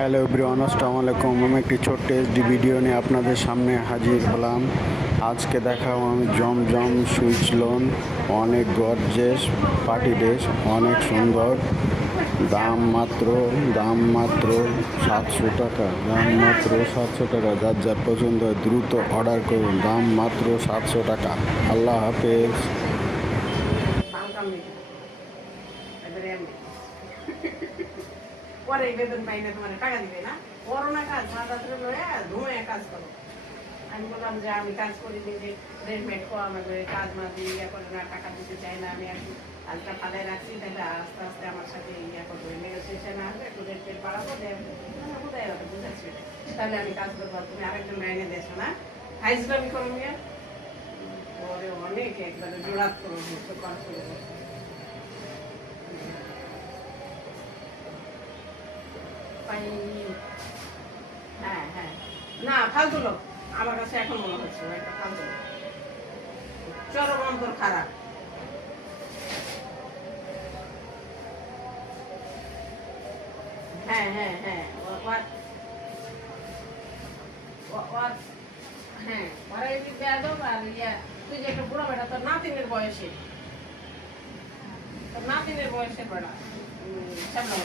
Hello everyone, আসসালামু আলাইকুম। আমি একটি ছোট্ট এইচডি ভিডিও নিয়ে আপনাদের সামনে হাজির হলাম। আজকে দেখাবো আমি জমজম সুইচ লোন, অনেক গর্জেস পার্টি ড্রেস, অনেক সুন্দর। দাম মাত্র 700 টাকা, যার যার পছন্দ হয় দ্রুত অর্ডার করুন। দাম মাত্র 700 টাকা। আল্লাহ হাফেজ। পরে বেতন পাই না, তোমার টাকা দিবে না, করো না কাজ, মাথাতে ধুয়ে কাজ করো। আমি বললাম যে আমি কাজ করি, নিজে রেডমেড আমাকে কাজ মাঝে ইয়ে করে না, টাকা দিতে চাই না। আমি একটু কাজটা ফালাই রাখছি, তাহলে আস্তে আস্তে আমার সাথে ইয়ে করবো, নেগোসিয়েশন আসবে, একটু রেট টেট বাড়াবো, কোথায় বুঝাচ্ছি। তাহলে আমি কাজ করবো, তুমি আরেকজন লাইনে দেছো না, হাইজলামি করো নিয়ে পরে অনেক একবারে জোড়াত করবো, কাজ করবো। হ্যাঁ হ্যাঁ, না ফালতু লোক আমার কাছে এখন মনে হচ্ছে একটা ফালতু লোক, চরম অন্তর খারাপ। হ্যাঁ হ্যাঁ হ্যাঁ, হ্যাঁ ওরা এই বেয়াদব। আর ইয়া তুই যে একটা বুড়া বেটা, তোর নাতিনের বয়সে বেড়া সামনে